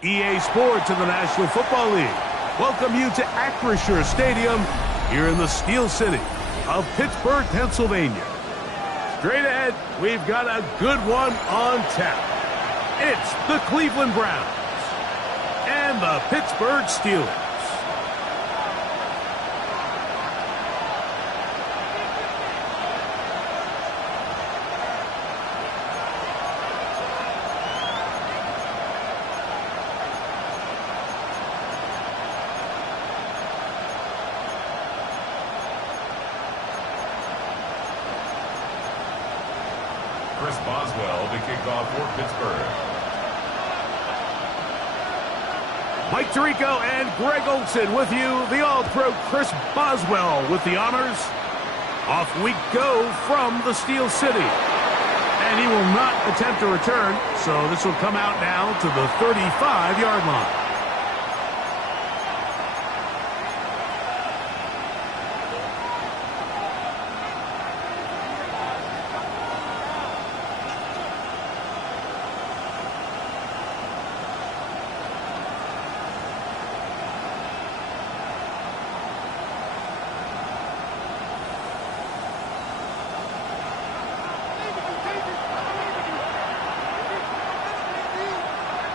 EA Sports and the National Football League welcome you to Acrisure Stadium here in the Steel City of Pittsburgh, Pennsylvania. Straight ahead, we've got a good one on tap. It's the Cleveland Browns and the Pittsburgh Steelers. Chris Boswell to kick off for Pittsburgh. Mike Tirico and Greg Olsen with you. The All-Pro Chris Boswell with the honors. Off we go from the Steel City. And he will not attempt a return, so this will come out now to the 35-yard line.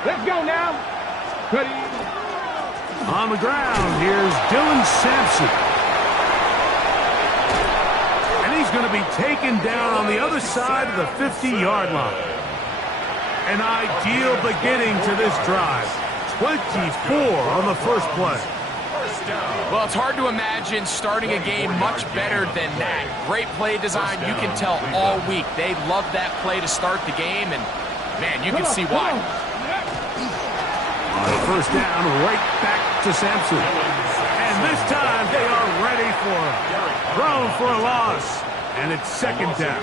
Let's go now. Ready. On the ground, here's Dylan Sampson. And he's going to be taken down on the other side of the 50-yard line. An ideal beginning to this drive. 24 on the first play. Well, it's hard to imagine starting a game much better than that. Great play design. You can tell all week they love that play to start the game, and, man, you can see why. On the first down, right back to Sampson. And this time they are ready for him. Thrown for a loss. And it's second down.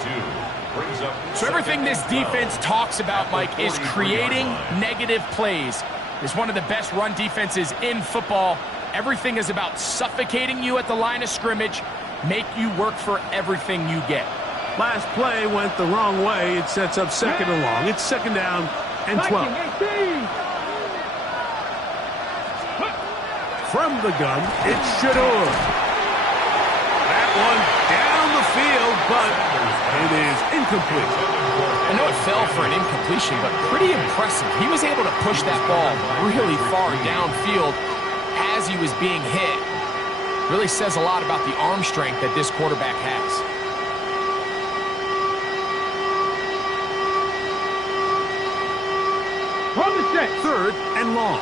So everything this defense talks about, Mike, is creating negative plays. It's one of the best run defenses in football. Everything is about suffocating you at the line of scrimmage, make you work for everything you get. Last play went the wrong way. It sets up second and long. It's second down and 12. From the gun, it's Shedeur. That one down the field, but it is incomplete. I know it fell for an incompletion, but pretty impressive. He was able to push that ball really far downfield as he was being hit. Really says a lot about the arm strength that this quarterback has. From the set. Third and long.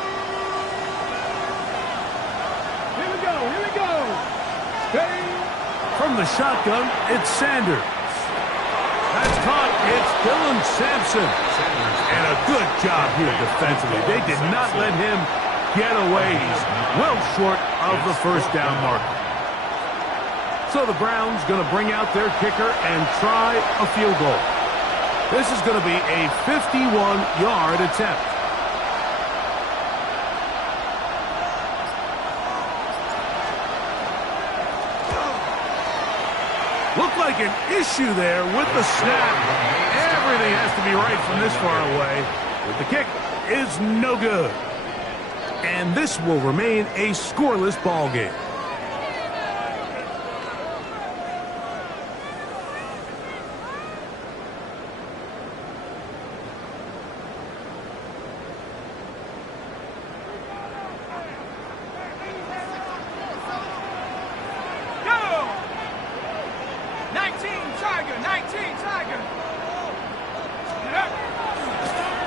Here we go. Ready. From the shotgun, it's Sanders. That's caught. It's Dylan Sampson. And a good job here defensively. They did not let him get away. He's well short of the first down marker. So the Browns going to bring out their kicker and try a field goal. This is going to be a 51-yard attempt. Looked like an issue there with the snap. Everything has to be right from this far away. But the kick is no good. And this will remain a scoreless ball game.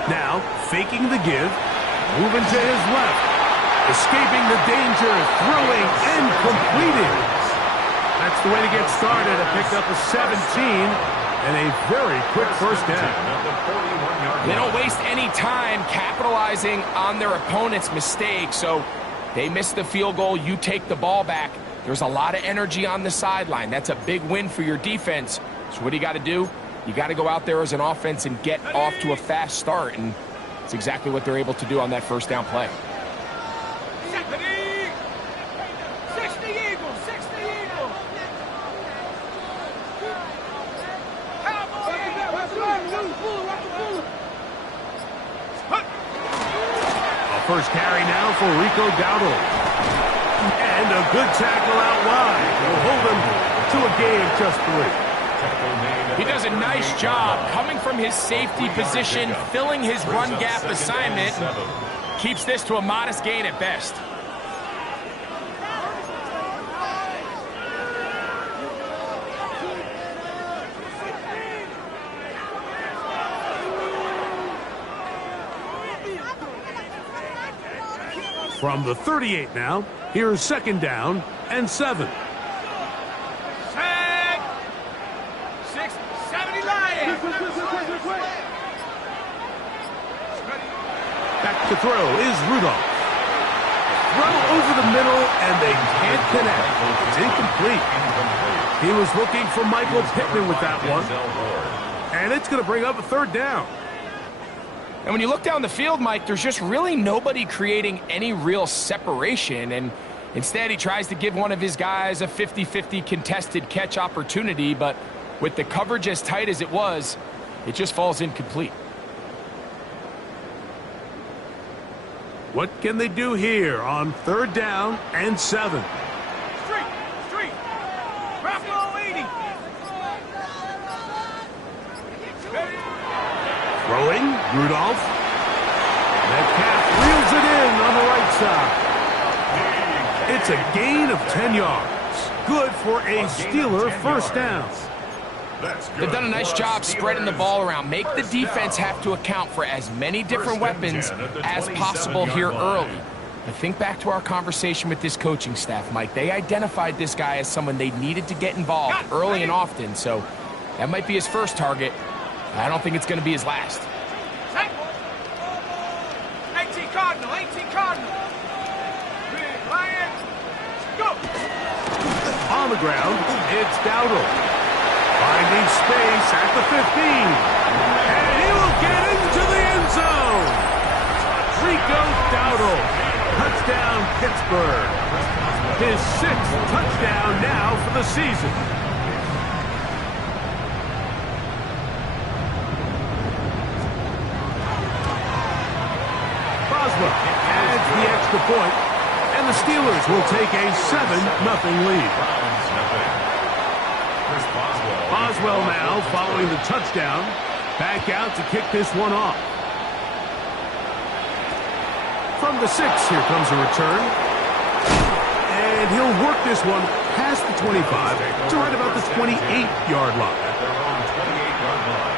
Now, faking the give, moving to his left, escaping the danger, throwing and completing. That's the way to get started. It picked up a 17 and a very quick first down. They don't waste any time capitalizing on their opponent's mistake, so they miss the field goal, you take the ball back. There's a lot of energy on the sideline. That's a big win for your defense. So what do you got to do? You got to go out there as an offense and get off to a fast start, and it's exactly what they're able to do on that first down play. 60 Eagles, 60 Eagles. first carry now for Rico Dowdle. And a good tackle out wide. He'll hold him to a gain of just 3. He does a nice job coming from his safety position, filling his run gap assignment, and keeps this to a modest gain at best. From the 38 now, here's 2nd down and 7. Tag. 6, 70 Lions. Back to throw is Rudolph. Throw over the middle, and they can't connect. It's incomplete. He was looking for Michael Pittman with that one. And it's going to bring up a 3rd down. And when you look down the field, Mike, there's just really nobody creating any real separation. And instead, he tries to give one of his guys a 50-50 contested catch opportunity. But with the coverage as tight as it was, it just falls incomplete. What can they do here on 3rd down and 7? Street. Bravo 80. Throwing, Rudolph. Metcalf reels it in on the right side. It's a gain of 10 yards. Good for a Steeler first down. They've done a nice job spreading the ball around. Make the defense have to account for as many different weapons as possible here early. But think back to our conversation with this coaching staff, Mike. They identified this guy as someone they needed to get involved early and often. So that might be his first target. I don't think it's going to be his last. 18 Cardinal. Lion. Go. On the ground, it's Dowdle. Finding space at the 15. And he will get into the end zone. Rico Dowdle. Touchdown, Pittsburgh. His 6th touchdown now for the season. Boswell adds the extra point, and the Steelers will take a 7-0 lead. Boswell now following the touchdown. Back out to kick this one off. From the 6, here comes a return. And he'll work this one past the 25 to right about the 28-yard line. At their own 28-yard line.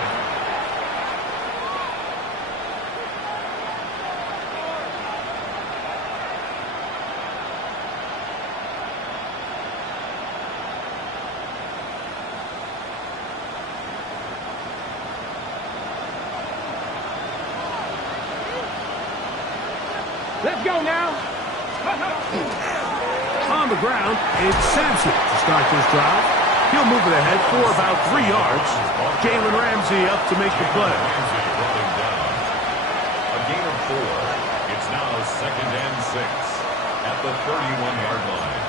Let's go now. On the ground, it's Sampson to start this drive. He'll move it ahead for about 3 yards. Jalen Ramsey up to make the play. A gain of 4. It's now 2nd and 6 at the 31-yard line.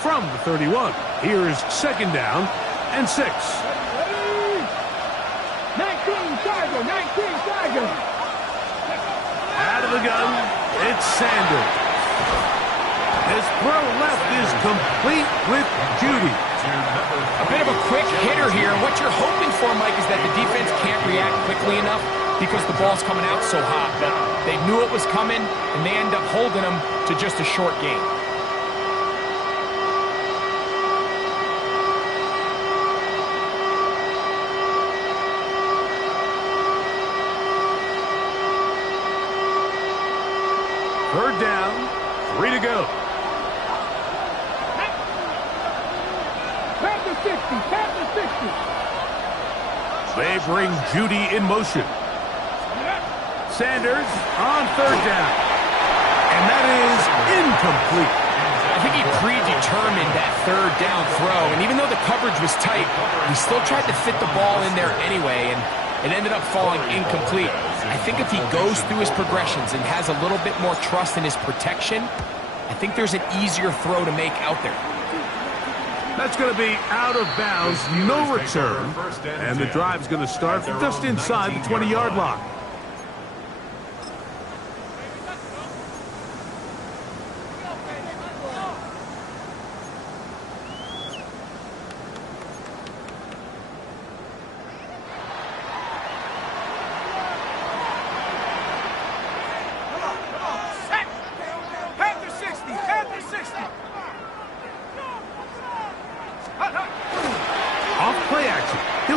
From the 31, here's 2nd down and 6. 19 Tiger. Out of the gun, it's Sanders. His throw left is complete with Judy. A bit of a quick hitter here. What you're hoping for, Mike, is that the defense can't react quickly enough because the ball's coming out so hot. But they knew it was coming, and they end up holding them to just a short gain. Third down, 3 to go. Past the 60. They bring Judy in motion. Sanders on 3rd down. And that is incomplete. I think he predetermined that 3rd down throw, and even though the coverage was tight, he still tried to fit the ball in there anyway, and it ended up falling incomplete. I think if he goes through his progressions and has a little bit more trust in his protection, I think there's an easier throw to make out there. That's going to be out of bounds, no return, and the drive's going to start from just inside the 20-yard line.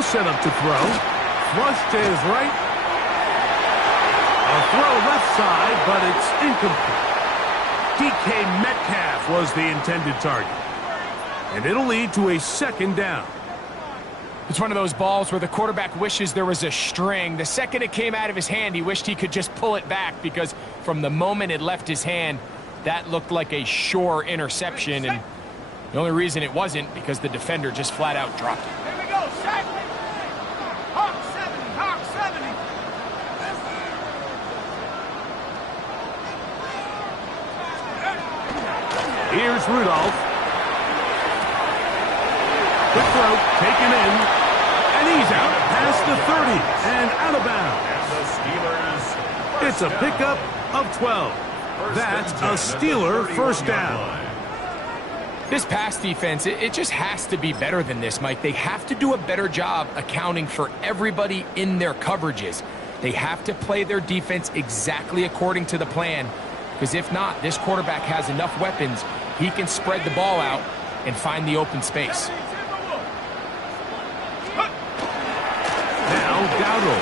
Set up to throw. Flush to his right. A throw left side, but it's incomplete. DK Metcalf was the intended target. And it'll lead to a second down. It's one of those balls where the quarterback wishes there was a string. The second it came out of his hand, he wished he could just pull it back because from the moment it left his hand, that looked like a sure interception. And the only reason it wasn't because the defender just flat out dropped it. Here we go, sack. Hawk 70, Hawk 70. Here's Rudolph. Quick throw, taken in, and he's out past the 30 and out of bounds. And the Steelers, It's a pickup of 12. That's a Steeler first down. This pass defense, it just has to be better than this, Mike. They have to do a better job accounting for everybody in their coverages. They have to play their defense exactly according to the plan, because if not, this quarterback has enough weapons, he can spread the ball out and find the open space. Now Dowdle.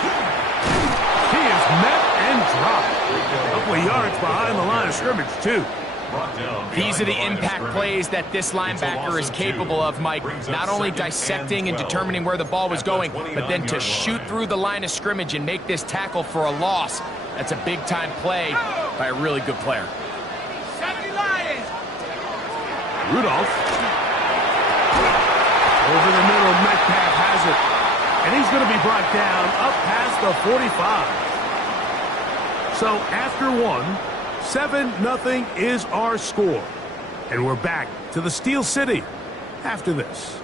He is met and dropped. A couple of yards behind the line of scrimmage, too. These are the impact plays that this linebacker is capable of, Mike. Not only dissecting and determining where the ball was going, but then to shoot through the line of scrimmage and make this tackle for a loss. That's a big-time play by a really good player. 70 Lions. Rudolph. Over the middle, Metcalf has it. And he's going to be brought down up past the 45. So after one, 7-0 is our score. And we're back to the Steel City after this.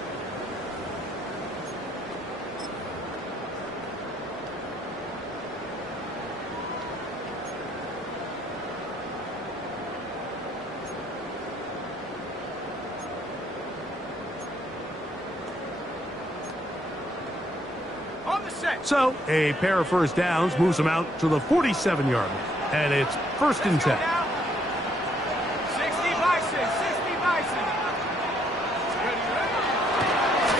So a pair of first downs moves them out to the 47-yard line. And it's first and 10. 60 Bison, 60 Bison.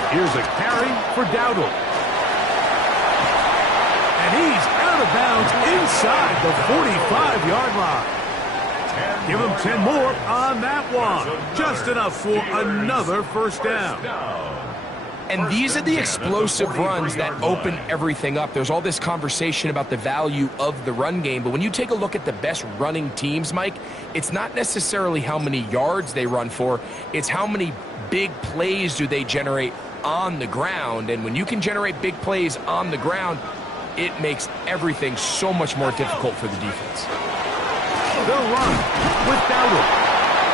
Here's a carry for Dowdle. And he's out of bounds inside the 45-yard line. Give him 10 more on that one. Just enough for another first down. And these are the explosive runs that open everything up. There's all this conversation about the value of the run game, but when you take a look at the best running teams, Mike, it's not necessarily how many yards they run for, it's how many big plays do they generate on the ground. And when you can generate big plays on the ground, it makes everything so much more difficult for the defense. They'll run with Dowdle.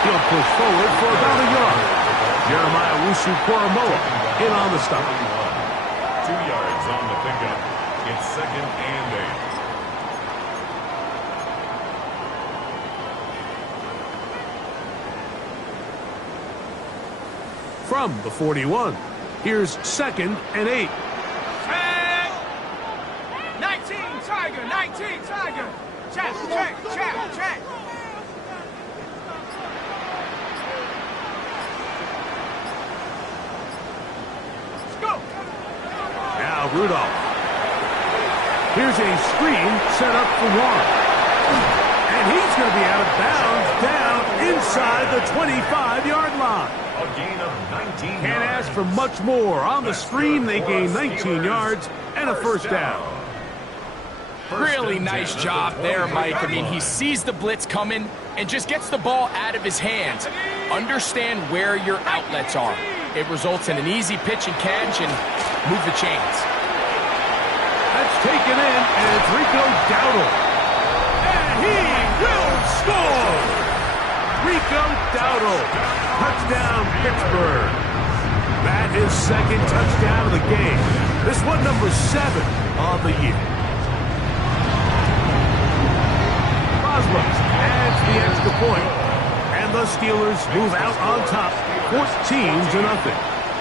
He'll push forward for about a yard. Jeremiah Owusu-Koramoah in on the stop. 2 yards on the pickup. It's 2nd and 8. From the 41, here's 2nd and 8. 19 Tiger, 19 Tiger. Check. Now Rudolph. Here's a screen set up for one. And he's going to be out of bounds down inside the 25-yard line. A gain of 19 Can't yards. ask for much more. On the screen, they gain 19 yards and a first down. Really nice job there, Mike. I mean, he sees the blitz coming and just gets the ball out of his hands. Understand where your outlets are. It results in an easy pitch and catch and move the chains. That's taken in, and it's Rico Dowdle. And he will score! Rico Dowdle. Touchdown, Pittsburgh. That is second touchdown of the game. This one number 7 of the year. Boswell adds the extra point, and the Steelers move out on top, 14-0.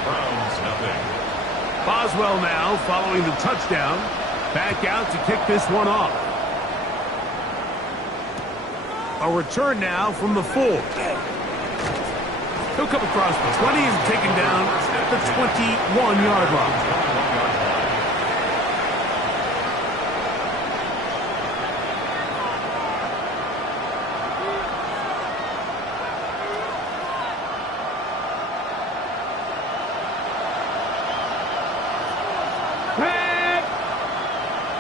Browns nothing. Boswell now following the touchdown, back out to kick this one off. A return now from the 4. He'll come across the 20 and taken down at the 21-yard line.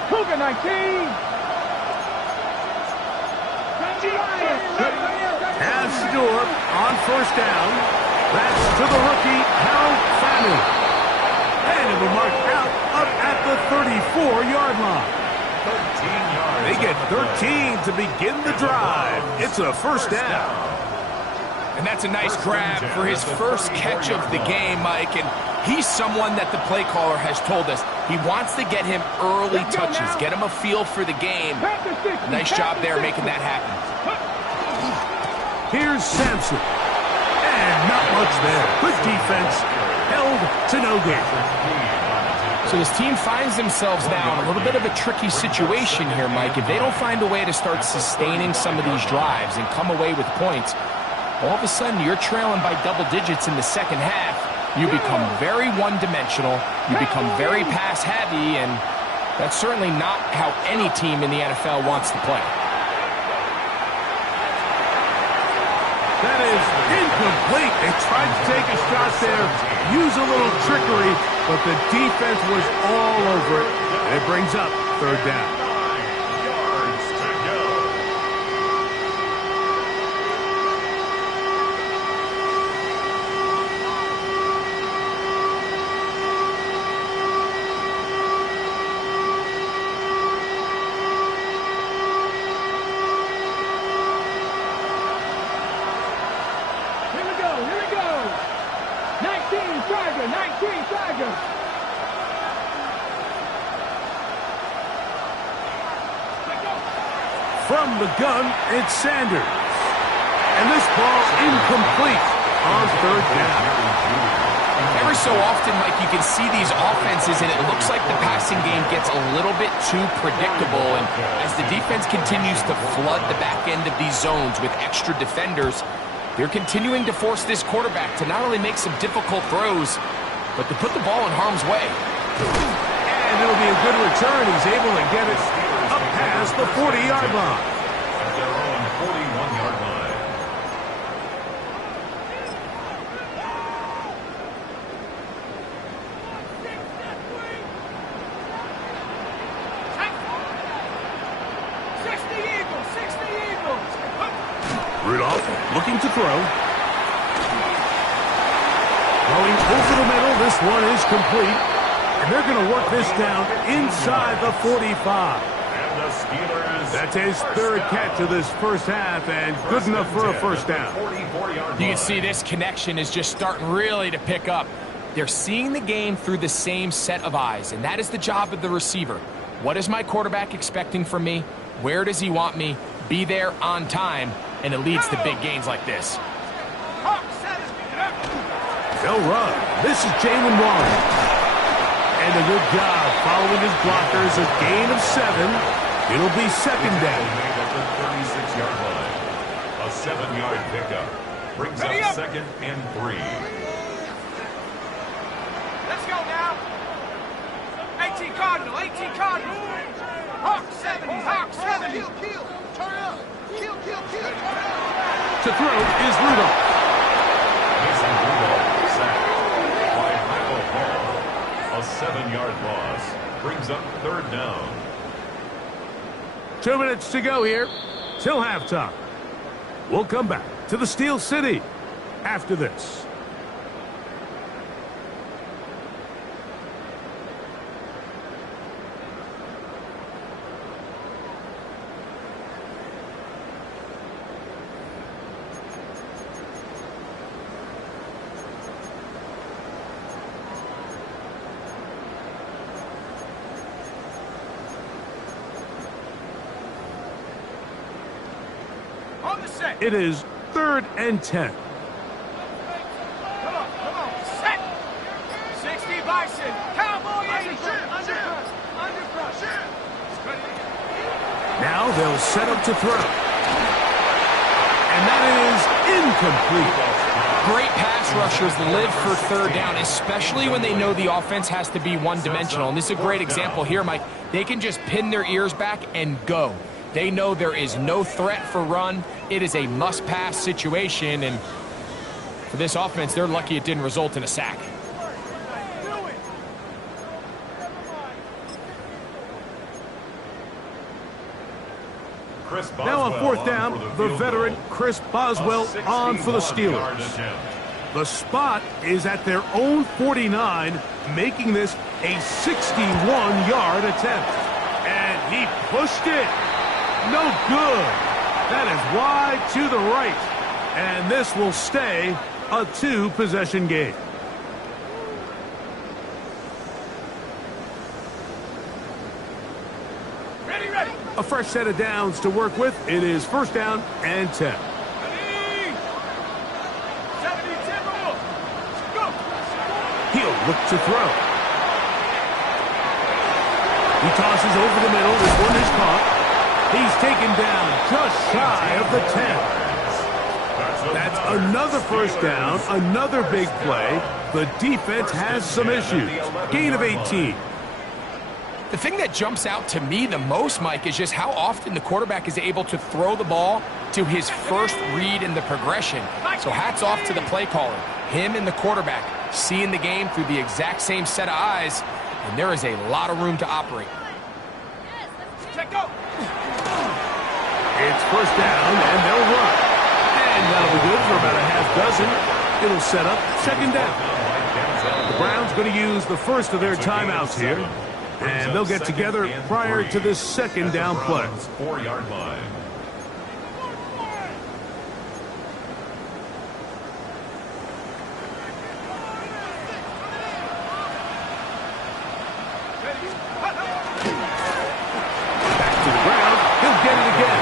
Cougar 19. As Stewart on first down. That's to the rookie, Harold Fanu. And it'll be marked out up at the 34-yard line. 13 yards. They get 13 to begin the drive. It's a first down. And that's a nice grab for his first catch of the game, Mike. And he's someone that the play caller has told us he wants to get him early touches, get him a feel for the game. Nice job there making that happen. Here's Sampson. And not much there. Good defense. Held to no gain. So this team finds themselves now in a little bit of a tricky situation here, Mike. If they don't find a way to start sustaining some of these drives and come away with points, all of a sudden you're trailing by double digits in the second half. You become very one-dimensional. You become very pass-heavy, and that's certainly not how any team in the NFL wants to play. That is incomplete. They tried to take a shot there, use a little trickery, but the defense was all over it. And it brings up third down. 9 yards to go. Here we go. 19 Tiger. From the gun, it's Sanders. And this ball incomplete on third down. Every so often, Mike, you can see these offenses, and it looks like the passing game gets a little bit too predictable. And as the defense continues to flood the back end of these zones with extra defenders, they're continuing to force this quarterback to not only make some difficult throws, but to put the ball in harm's way. And it'll be a good return. He's able to get it up past the 40-yard line. At their own 41-yard line. Rudolph looking to throw. Going over the middle. This one is complete. And they're going to work this down inside the 45. And the Steelers. That's his third catch of this first half, and good enough for a first down. 44-yard You can see this connection is just starting really to pick up. They're seeing the game through the same set of eyes, and that is the job of the receiver. What is my quarterback expecting from me? Where does he want me? Be there on time, and it leads to big gains like this. They'll run. This is Jalen Warren. And a good job following his blockers. A gain of 7. It'll be second down. Made at the 36-yard line. A 7-yard pickup. Brings up second and 3. Let's go now. 18 Cardinal. Hawk 70. Kill. Turn up. Kill. Turn up. To throw is Rudolph. Mason Rudolph sacked by Michael Hall. A 7-yard loss. Brings up third down. 2 minutes to go here till halftime. We'll come back to the Steel City after this. On the set. It is 3rd and 10. Come on. Set. 60 Bison. Cowboy 80. Under pressure. Now they'll set up to throw. And that is incomplete. Great pass rushers live for 3rd down, especially when they know the offense has to be one-dimensional. And this is a great example here, Mike. They can just pin their ears back and go. They know there is no threat for run. It is a must-pass situation. And for this offense, they're lucky it didn't result in a sack. Now on 4th down, the veteran Chris Boswell on for the Steelers. The spot is at their own 49, making this a 61-yard attempt. And he pushed it. No good. That is wide to the right. And this will stay a 2-possession game. Ready. A fresh set of downs to work with. It is 1st down and 10. Ready. 70 Timberwolves. Go. He'll look to throw. He tosses over the middle. This one is caught. He's taken down just shy of the 10. That's another 1st down, another big play. The defense has some issues. Gain of 18. The thing that jumps out to me the most, Mike, is just how often the quarterback is able to throw the ball to his first read in the progression. So hats off to the play caller. Him and the quarterback seeing the game through the exact same set of eyes, and there is a lot of room to operate. Check go. It's 1st down, and they'll run. And that'll be good for about a half dozen. It'll set up 2nd down. The Browns going to use the first of their timeouts here. And they'll get together prior to this 2nd down play. 4-yard line. Back to the ground. He'll get it again.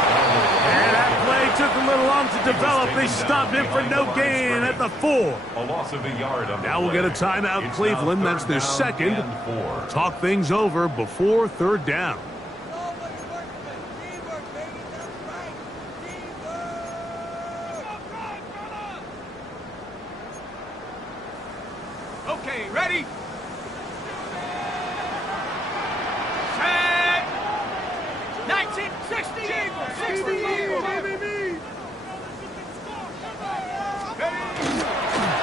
And that play took a little long to develop. They stopped him for no gain at the 4. A loss of a yard on the Now we'll get a play. timeout, It's Cleveland. now That's their 3rd 2nd. down and 4. Talk things over before 3rd down. Okay, ready. Set. 1960. 60.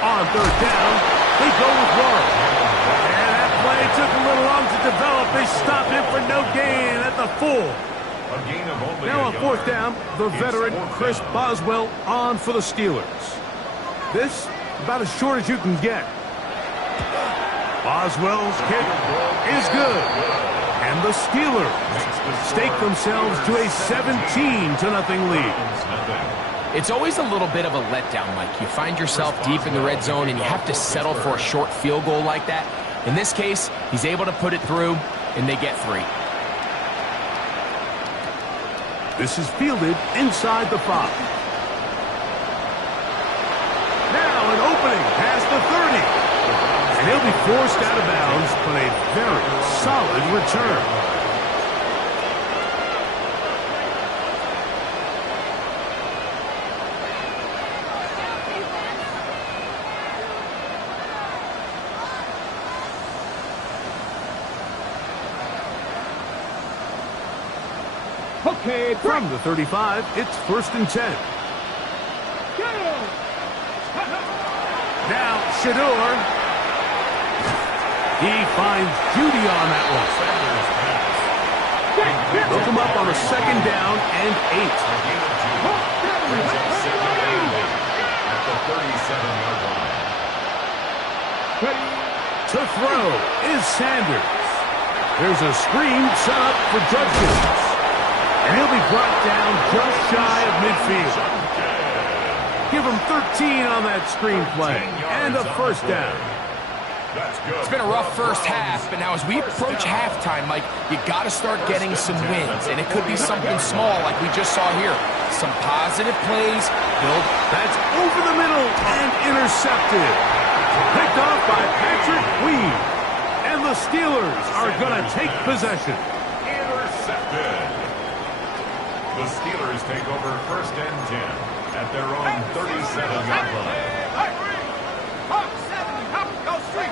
On 3rd down, they go with Warren. And that play took a little long to develop. They stopped him for no gain at the 4. A gain of only Now a on yard. 4th down, the It's veteran 4th Chris down. Boswell on for the Steelers. This, about as short as you can get. Boswell's kick is good. And the Steelers stake themselves to a 17-0 lead. It's always a little bit of a letdown, Mike. You find yourself deep in the red zone, and you have to settle for a short field goal like that. In this case, he's able to put it through, and they get 3. This is fielded inside the 5. Now an opening past the 30. And he'll be forced out of bounds, but a very solid return. Okay, from the 35, it's 1st and 10. Now Shador. He finds Judy on that one. They'll come up on a 2nd down and 8. Brings up 2nd and 8 at the 37-yard line. To throw is Sanders. There's a screen set up for Judkins. And he'll be brought down just shy of midfield. Give him 13 on that screen play and a 1st down. That's good. It's been a rough first half, but now as we approach halftime, Mike, you got to start getting some wins, and it could be something small like we just saw here. Some positive plays, build. That's over the middle and intercepted. Picked off by Patrick Weed. And the Steelers are going to take possession. Intercepted. The Steelers take over 1st and 10 at their own 37-yard line. Hop, 70, hop, go straight.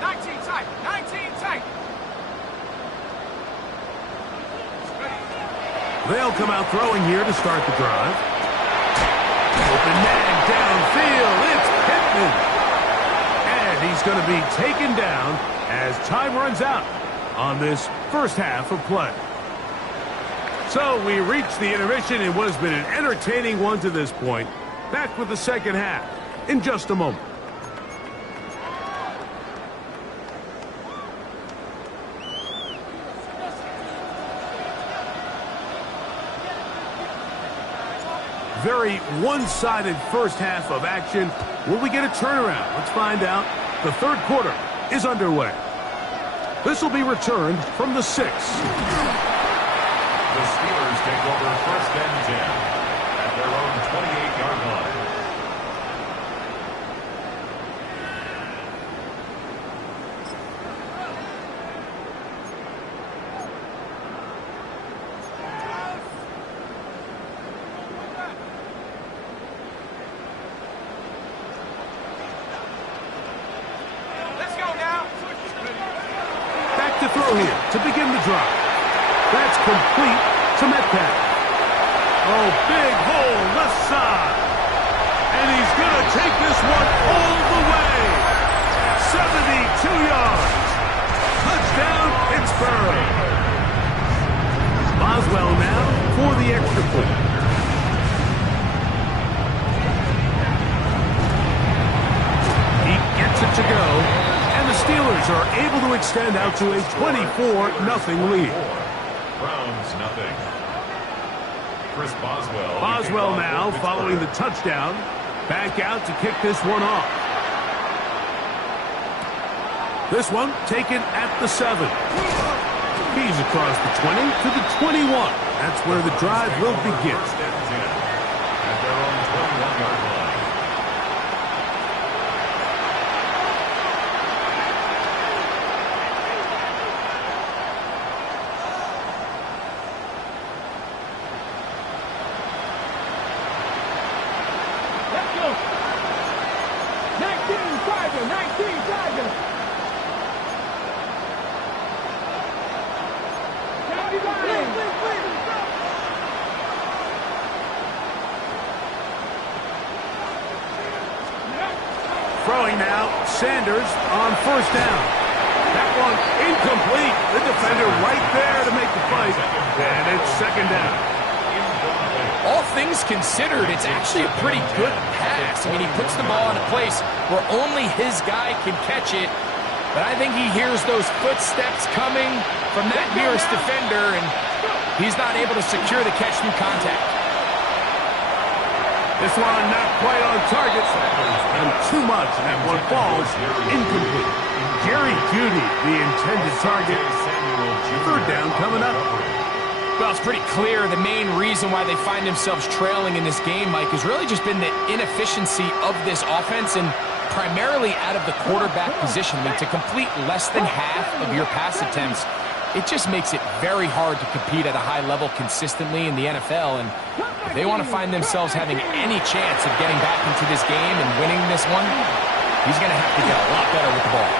19 tight, 19 tight. They'll come out throwing here to start the drive. Open man downfield. It's Pittman. And he's going to be taken down as time runs out on this first half of play. So we reach the intermission in what has been an entertaining one to this point. Back with the second half in just a moment. Very one-sided first half of action. Will we get a turnaround? Let's find out. The third quarter is underway. This will be returned from the 6. The Steelers take over 1st and 10 at their own 28-yard line. Let's go now. Back to throw here to begin the drive. That's complete to Metcalf. Oh, big hole left side. And he's going to take this one all the way. 72 yards. Touchdown, Pittsburgh. Boswell now for the extra point. He gets it to go. And the Steelers are able to extend out to a 24-0 lead. Browns nothing. Chris Boswell. Boswell now following the touchdown. Back out to kick this one off. This one taken at the 7. He's across the 20 to the 21. That's where the drive will begin. 1st and 10 at their own 21-yard line. Let's go. 19 Tiger, 19 Tiger. Throwing now, Sanders on 1st down. That one incomplete. The defender right there to make the fight. And it's 2nd down. All things considered, it's actually a pretty good pass. I mean, he puts the ball in a place where only his guy can catch it. But I think he hears those footsteps coming from that nearest defender, and he's not able to secure the catch through contact. This one not quite on target. And too much, and that one falls incomplete. Jerry Jeudy, the intended target. 3rd down coming up. Well, it's pretty clear the main reason why they find themselves trailing in this game, Mike, has really just been the inefficiency of this offense and primarily out of the quarterback position. I mean, to complete less than half of your pass attempts, it just makes it very hard to compete at a high level consistently in the NFL. And if they want to find themselves having any chance of getting back into this game and winning this one, he's going to have to get a lot better with the ball.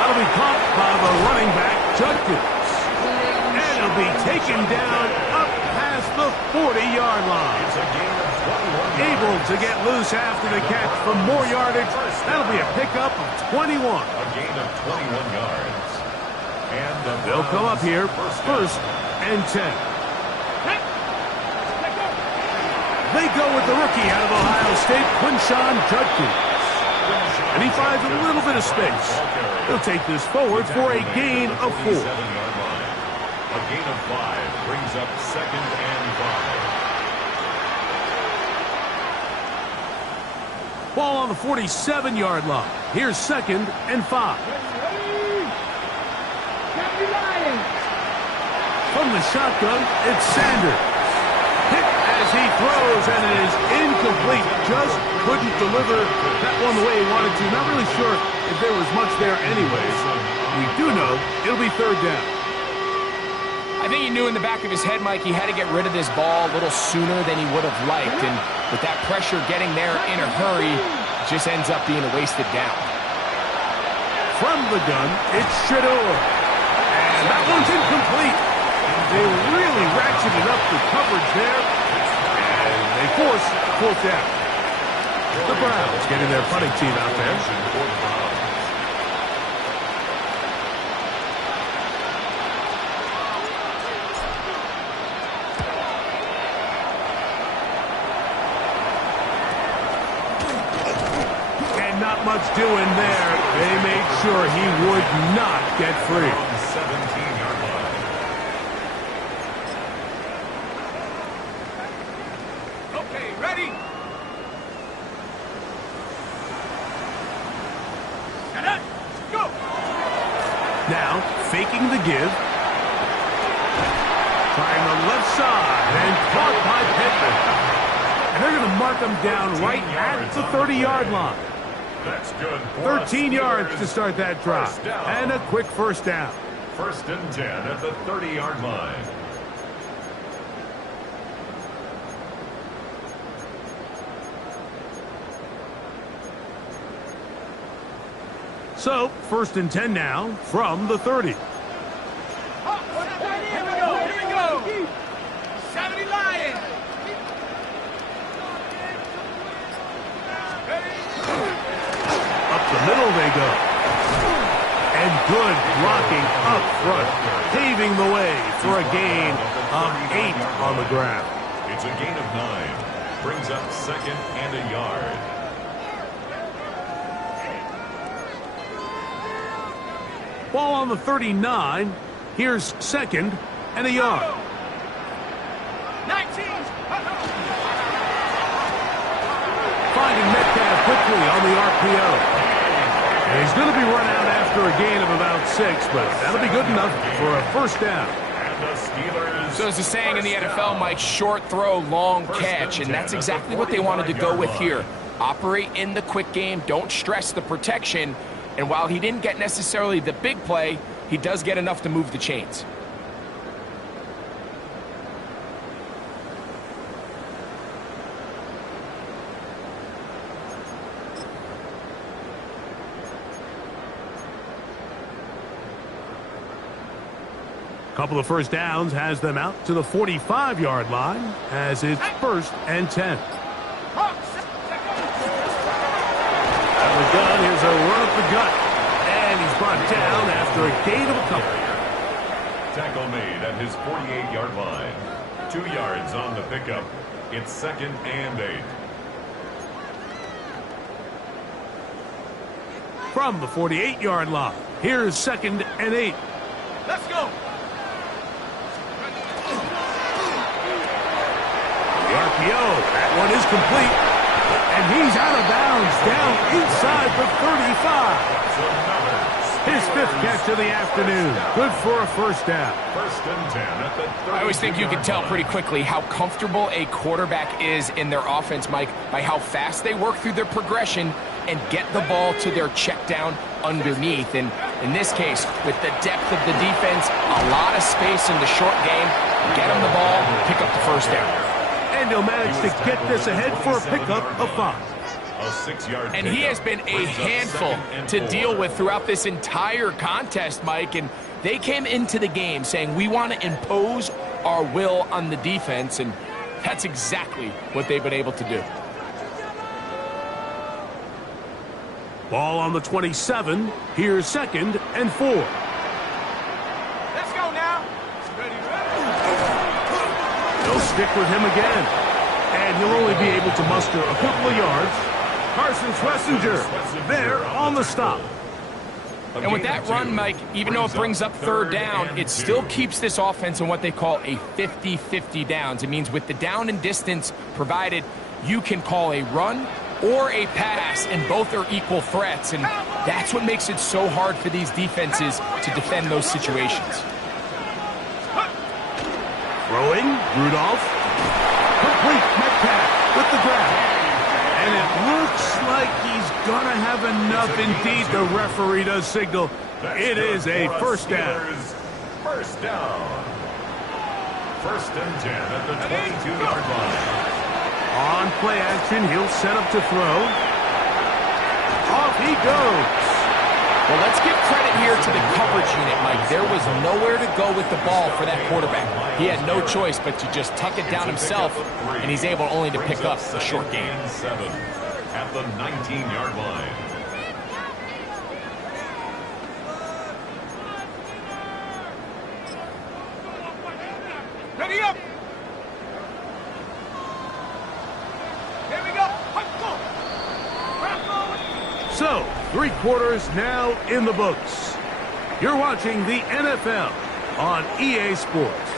That'll be caught by the running back, Judkins. And it'll be taken down up past the 40-yard line. It's a gain of 21 yards. Able to get loose after the catch for more yardage. That'll be a pickup of 21. A gain of 21 yards. And the They'll come up here, Browns 1st and 10. They go with the rookie out of Ohio State, Quinshon Judkins. And he finds a little bit of space. He'll take this forward for a gain of 4. 37-yard line. A gain of 5 brings up 2nd and 5. Ball on the 47-yard line. Here's 2nd and 5. From the shotgun, it's Sanders. Hit as he throws, and it is incomplete. Just couldn't deliver that one the way he wanted to. Not really sure if there was much there anyways. We do know it'll be 3rd down. I think he knew in the back of his head, Mike, he had to get rid of this ball a little sooner than he would have liked. And with that pressure getting there in a hurry, it just ends up being a wasted down. From the gun, it's Shedeur. And that one's incomplete. They really ratcheted up the coverage there. And they force 4th down. The Browns getting their punting team out there. And not much doing there. They made sure he would not get free. 17-yard line. Okay, ready? Get up! Go! Now, faking the give. Trying the left side and caught by Pittman. And they're going to mark him down right at the 30-yard line. That's good. 13 yards to start that drive. And a quick 1st down. 1st and 10 at the 30-yard line. So, 1st and 10 now from the 30. Here we go, here we go! 70 Lions! Up the middle they go. And good blocking up front, paving the way for a gain of 8 on the ground. It's a gain of 9. Brings up 2nd and a yard. Ball on the 39. Here's 2nd and a yard. 19! Finding Metcalf quickly on the RPO. And he's going to be run out after a gain of about 6, but that'll be good enough for a 1st down. And the Steelers. So as the saying in the NFL, Mike, short throw, long catch, and that's exactly what they wanted to go with here. Operate in the quick game, don't stress the protection, and while he didn't get necessarily the big play, he does get enough to move the chains. Couple of 1st downs has them out to the 45-yard line as it's 1st and 10. Out of the gun, here's a run up the gut. And he's brought down after a gain of a couple. Tackle made at his 48-yard line. 2 yards on the pickup. It's 2nd and 8. From the 48-yard line, here's 2nd and 8. Let's go! The RPO, that one is complete. And he's out of bounds, down inside the 35. His 5th catch of the afternoon. Good for a 1st down. 1st and 10 at the 30. I always think you can tell pretty quickly how comfortable a quarterback is in their offense, Mike, by how fast they work through their progression and get the ball to their check down underneath. And in this case, with the depth of the defense, a lot of space in the short game, get him the ball, pick up the 1st down. And he'll manage to get this ahead for a pickup of 5. A 6-yard And he has been a handful to deal with throughout this entire contest, Mike. And they came into the game saying, we want to impose our will on the defense. And that's exactly what they've been able to do. Ball on the 27. Here's 2nd and 4. Let's go now! Ready, ready! They'll stick with him again. And he'll only be able to muster a couple of yards. Carson Schlesinger there on the stop. And with that run, Mike, even though it brings up 3rd down, it still keeps this offense in what they call a 50-50 downs. It means with the down and distance provided, you can call a run or a pass, and both are equal threats, and that's what makes it so hard for these defenses to defend those situations. Throwing, Rudolph. Complete, Metcalf with the grab. And it looks like he's going to have enough indeed. The referee does signal. It is a first down. First down. First and 10 at the 22-yard line. On play action, he'll set up to throw. Off he goes. Well, let's give credit here to the coverage unit, Mike. There was nowhere to go with the ball for that quarterback. He had no choice but to just tuck it down himself, and he's able only to pick up a short gain. 7 at the 19-yard line. Ready up! Here we go! Go! So, 3 quarters now in the books. You're watching the NFL on EA Sports.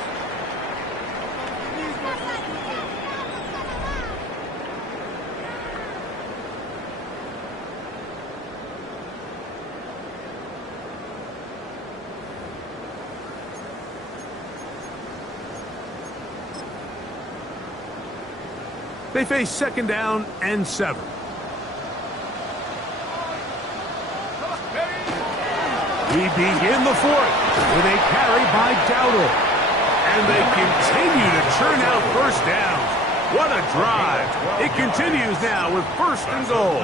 They face second down and 7. We begin the fourth with a carry by Dowdle. And they continue to churn out first downs. What a drive. It continues now with first and goal.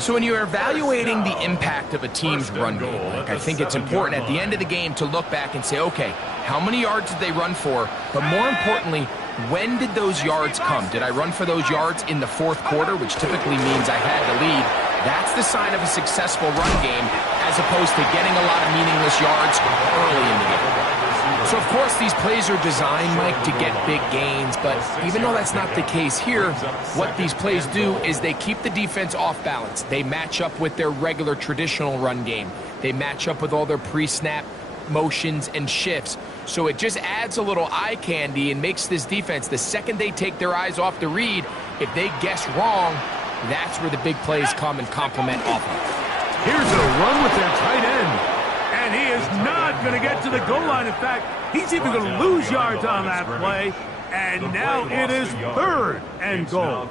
So when you're evaluating the impact of a team's run game, I think it's important at the end of the game to look back and say, okay, how many yards did they run for? But more importantly, when did those yards come? Did I run for those yards in the fourth quarter, which typically means I had the lead? That's the sign of a successful run game, as opposed to getting a lot of meaningless yards early in the game. So, of course, these plays are designed, Mike, to get big gains, but even though that's not the case here, what these plays do is they keep the defense off balance. They match up with their regular traditional run game. They match up with all their pre-snap motions and shifts. So it just adds a little eye candy and makes this defense, the second they take their eyes off the read, if they guess wrong, that's where the big plays come and complement offense. Here's a run with their tight end. And he is not going to get to the goal line. In fact, he's even going to lose yards on that play. And now it is third and goal.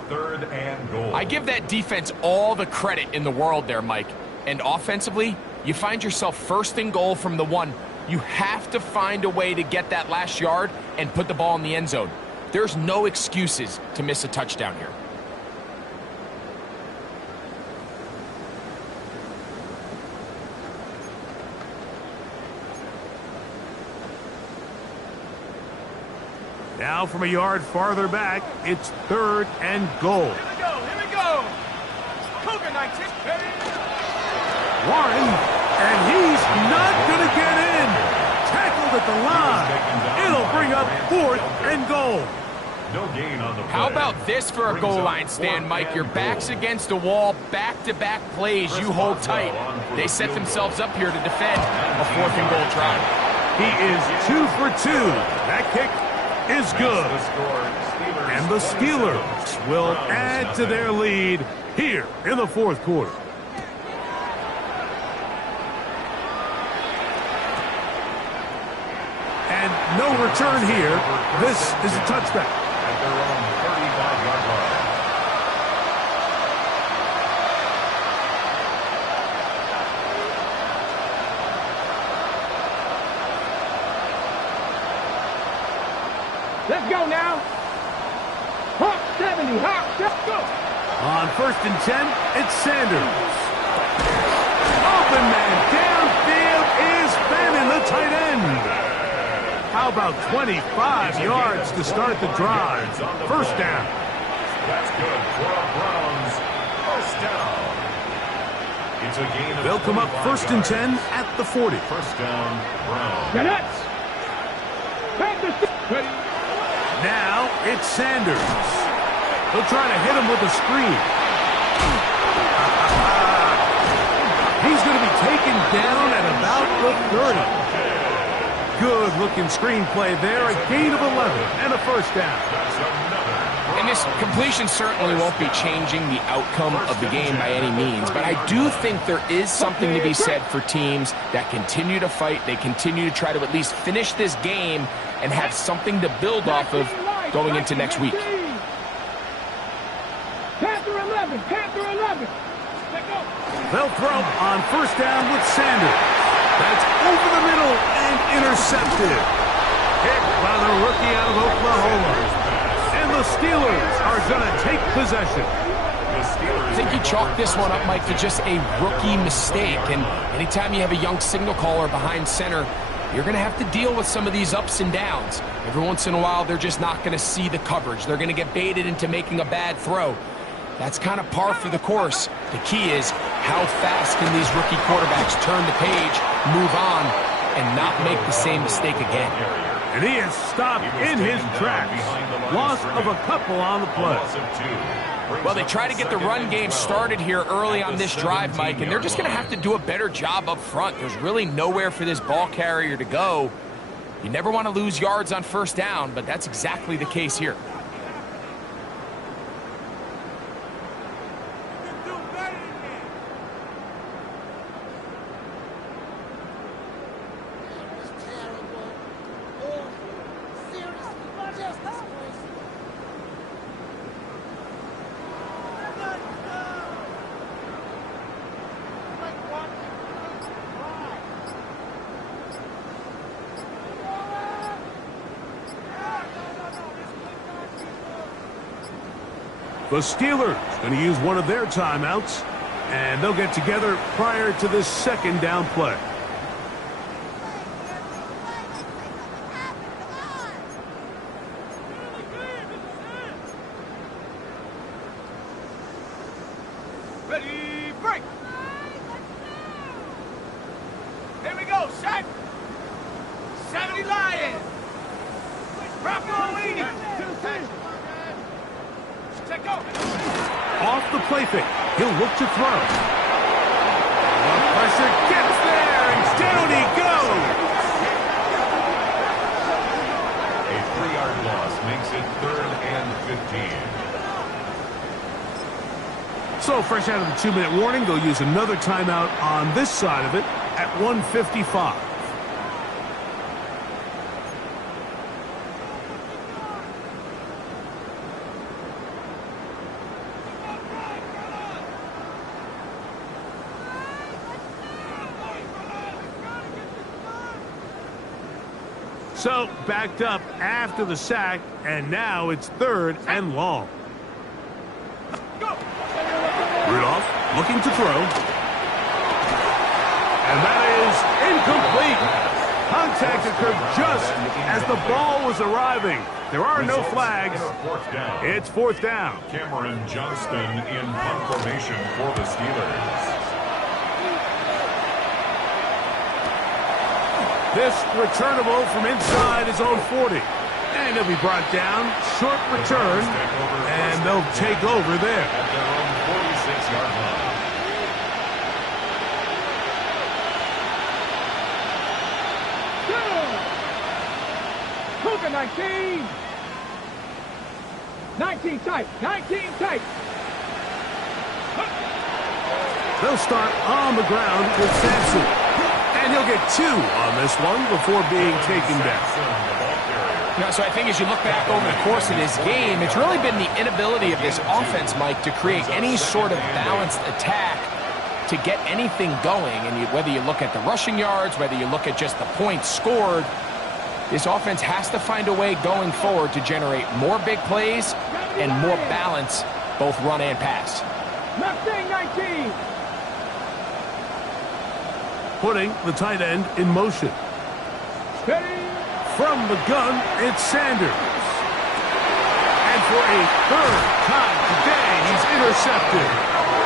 I give that defense all the credit in the world there, Mike. And offensively, you find yourself first and goal from the 1. You have to find a way to get that last yard and put the ball in the end zone. There's no excuses to miss a touchdown here. Now from a yard farther back, it's third and goal. Here we go, here we go! Cougar 19, ready? Warren, and he's not going to get in. Tackled at the line. It'll bring up fourth and goal. No gain on the play. How about this for a goal line stand, Mike? Your back's against the wall, back-to-back plays, you hold tight. They set themselves up here to defend a fourth and goal try. He is 2 for 2. That kick is good. And the Steelers will add to their lead here in the fourth quarter. And no return here. This is a touchback. At their own 35-yard line. Let's go now! Hawk 70, Hawk, let's go! On first and 10, it's Sanders. Open man downfield is Bannon, the tight end. How about 25 yards to start the drive? First down. That's good for a Browns first down. It's a gain of They'll come up first and 10 at the 40. First down, Browns. Canucks! Ready? Now it's Sanders. He'll try to hit him with a screen. He's going to be taken down at about the 30. Good-looking screen play there, a gain of 11 and a first down. And this completion certainly won't be changing the outcome of the game by any means, but I do think there is something to be said for teams that continue to fight. They continue to try to at least finish this game and have something to build off of going into next week. Panther 11, Panther 11. They'll throw on first down with Sanders. That's over the middle and intercepted. Picked by the rookie out of Oklahoma. And the Steelers are going to take possession. I think you chalk this one up, Mike, to just a rookie mistake. And anytime you have a young signal caller behind center, you're going to have to deal with some of these ups and downs. Every once in a while, they're just not going to see the coverage. They're going to get baited into making a bad throw. That's kind of par for the course. The key is how fast can these rookie quarterbacks turn the page, move on, and not make the same mistake again. And he is stopped in his tracks. Loss of a couple on the play. Well, they try to get the run game started here early on this drive, Mike, and they're just going to have to do a better job up front. There's really nowhere for this ball carrier to go. You never want to lose yards on first down, but that's exactly the case here. The Steelers going to use one of their timeouts, and they'll get together prior to this second down play. Ready, break. Here we go, set. 70 Lions. Bravo leading. Set, go. Off the play fake. He'll look to throw. The pressure gets there, and down he goes. A 3-yard loss makes it 3rd and 15. So fresh out of the 2-minute warning, they'll use another timeout on this side of it at 1:55. So backed up after the sack, and now it's 3rd and long. Rudolph looking to throw. And that is incomplete. Contact occurred just as the ball was arriving. There are no flags. It's 4th down. Cameron Johnston in punt formation for the Steelers. This returnable from inside his own 40. And he'll be brought down. Short return. And they'll take over there. At their own 46-yard line. Cougar 19. 19 tight. 19 tight. They'll start on the ground with Sampson. And he'll get 2 on this one before being taken down. So I think as you look back over the course of this game, it's really been the inability of this offense, Mike, to create any sort of balanced attack to get anything going. And whether you look at the rushing yards, whether you look at just the points scored, this offense has to find a way going forward to generate more big plays and more balance, both run and pass. Mustang 19. Putting the tight end in motion. Steady. From the gun, it's Sanders. And for a 3rd time today, he's intercepted.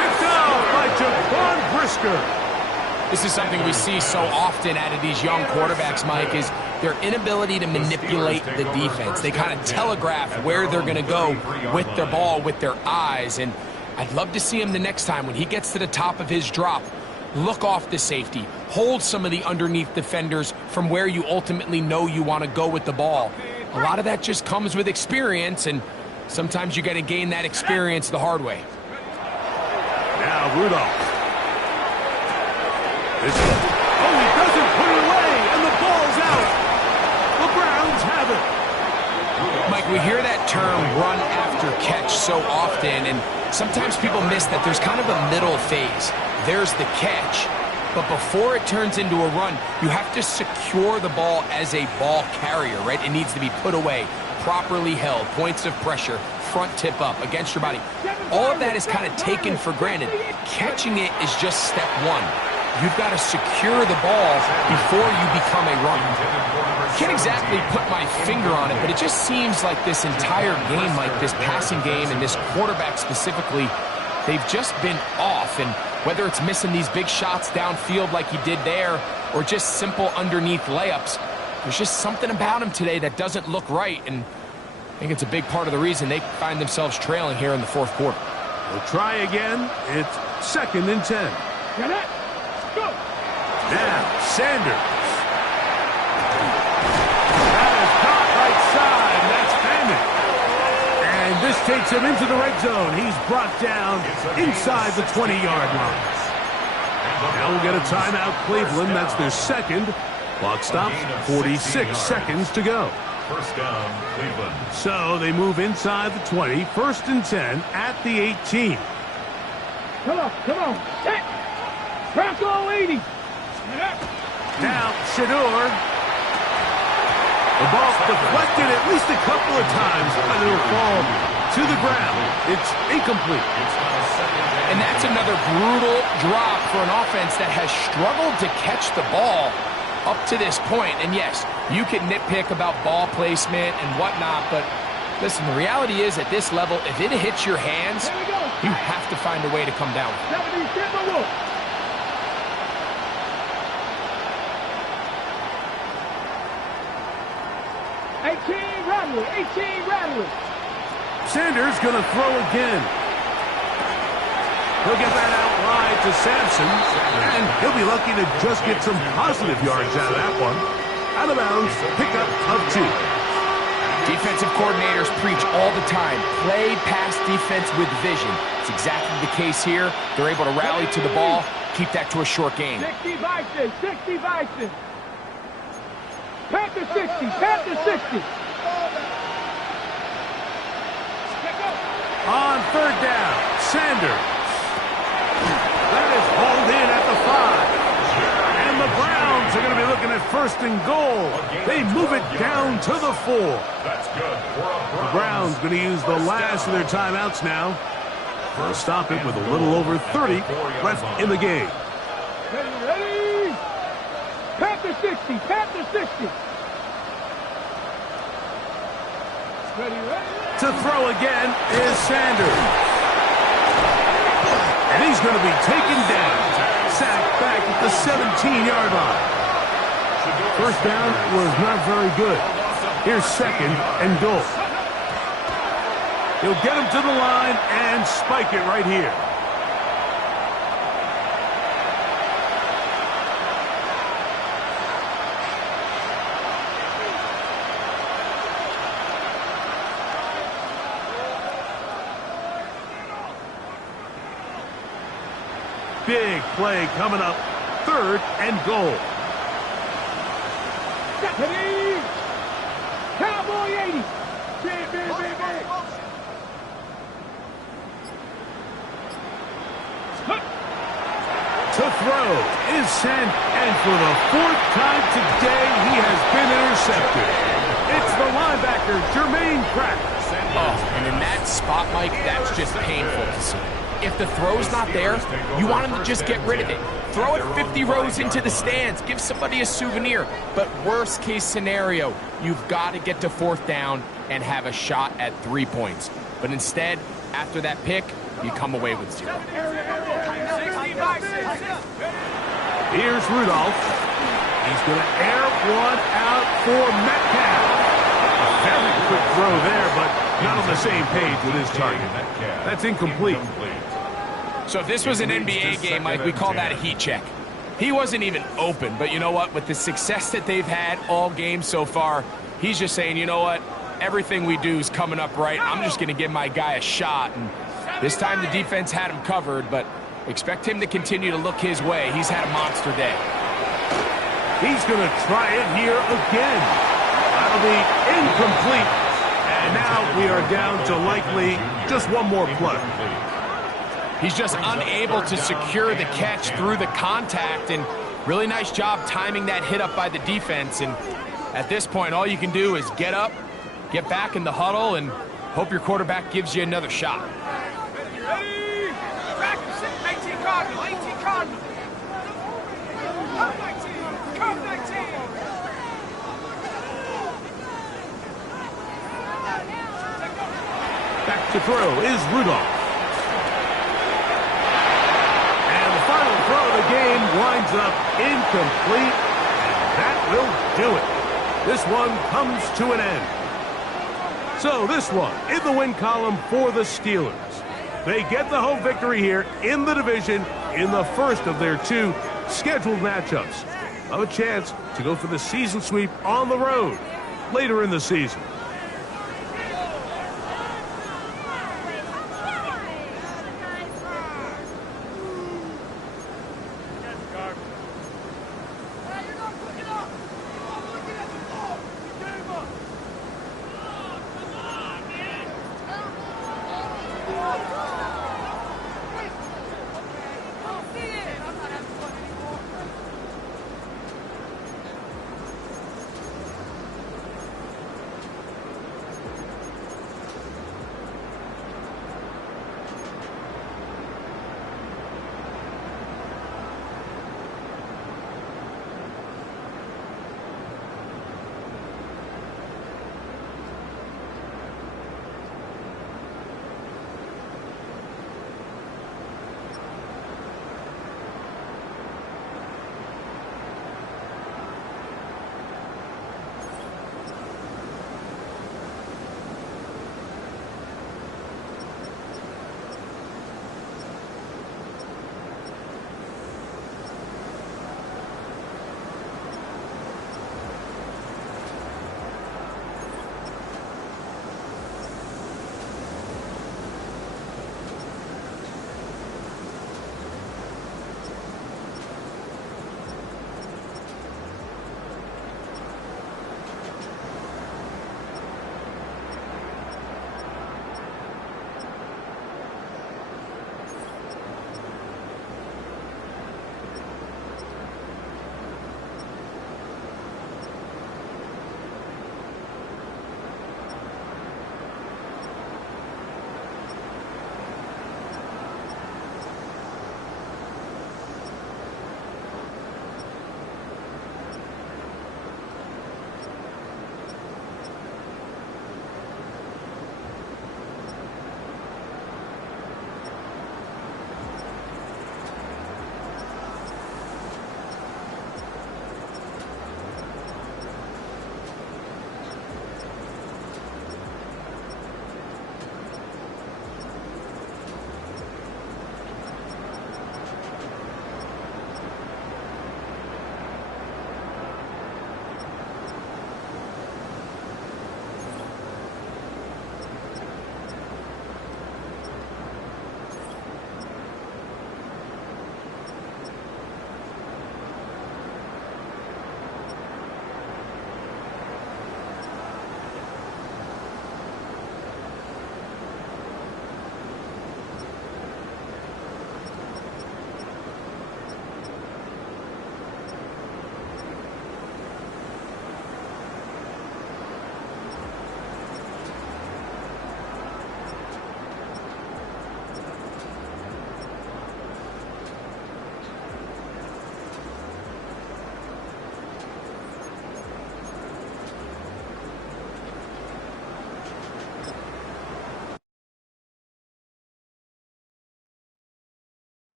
Picked off by Jaquan Brisker. This is something we see so often out of these young quarterbacks, Mike, is their inability to manipulate the defense. They kind of telegraph where they're going to go with their ball, with their eyes. And I'd love to see him the next time when he gets to the top of his drop. Look off the safety. Hold some of the underneath defenders from where you ultimately know you want to go with the ball. A lot of that just comes with experience, and Sometimes you got to gain that experience the hard way. Now Rudolph. He doesn't put it away, and the ball's out. The Browns have it. Mike, we hear that term run after catch so often, and sometimes people miss that there's kind of a middle phase. There's the catch, but before it turns into a run, you have to secure the ball as a ball carrier, right? It needs to be put away, properly held, points of pressure, front tip up against your body. All of that is kind of taken for granted. Catching it is just step one. You've got to secure the ball before you become a runner. Can't exactly put my finger on it, but it just seems like this entire game, like this passing game and this quarterback specifically, they've just been off. And whether it's missing these big shots downfield like he did there or just simple underneath layups, there's just something about him today that doesn't look right. And I think it's a big part of the reason they find themselves trailing here in the fourth quarter. We'll try again. It's 2nd and 10. Get it. Go. Now, Sanders. That is caught right side. That's Hammond. And this takes him into the red zone. He's brought down inside the 20-yard line. Now we'll get a timeout, Cleveland. That's their second. Clock stops, 46 seconds to go. First down, Cleveland. So they move inside the 20. 1st and 10 at the 18. Come on. Set. Bronco 80. Now, Shador. The ball deflected at least a couple of times, but it'll fall to the ground. It's incomplete. And that's another brutal drop for an offense that has struggled to catch the ball up to this point. And yes, you can nitpick about ball placement and whatnot, but listen, the reality is at this level, if it hits your hands, you have to find a way to come down. 70, get the look. Rattler. Sanders going to throw again. He'll get that out wide to Sampson, and he'll be lucky to just get some positive yards out of that one. Out of bounds, pickup of 2. Defensive coordinators preach all the time, play pass defense with vision. It's exactly the case here. They're able to rally to the ball, keep that to a short game. 60 Bison. Panther 60. On 3rd down, Sanders. That is hauled in at the 5. And the Browns are going to be looking at 1st and goal. They move it down to the 4. That's good for The Browns going to use the last of their timeouts now. They'll stop it with a little over 30 left in the game. Ready? Panther 60. Ready. To throw again is Sanders. And he's going to be taken down. Sacked back at the 17-yard line. 1st down was not very good. Here's 2nd and goal. He'll get him to the line and spike it right here. Big play coming up. 3rd and goal. Deputy! Cowboy 80! Big! To throw is sent, and for the 4th time today, he has been intercepted. It's the linebacker, Jermaine Pratt. Oh, and in that spot, Mike, that's just painful to see. If the throw's not there, you want him to just get rid of it. Throw it 50 rows into the stands. Give somebody a souvenir. But worst case scenario, you've got to get to 4th down and have a shot at 3 points. But instead, after that pick, you come away with 0. Here's Rudolph. He's going to air one out for Metcalf. A very quick throw there, but not on the same page with his target. That's incomplete. So if this was an NBA game, Mike, we call that a heat check. He wasn't even open, but you know what? With the success that they've had all game so far, he's just saying, you know what? everything we do is coming up right. I'm just going to give my guy a shot. And this time the defense had him covered, but expect him to continue to look his way. He's had a monster day. He's going to try it here again. That'll be incomplete. And now we are down to likely just one more play. He's just unable to secure the catch through the contact, and really nice job timing that hit up by the defense. And at this point, all you can do is get up, get back in the huddle, and hope your quarterback gives you another shot. Ready? Back, 18 Cardinal, 18 Cardinal. Come 19, come 19. Back to throw is Rudolph. And the final throw of the game winds up incomplete, and that will do it. This one comes to an end. So this one in the win column for the Steelers. They get the home victory here in the division in the first of their two scheduled matchups. Have a chance to go for the season sweep on the road later in the season.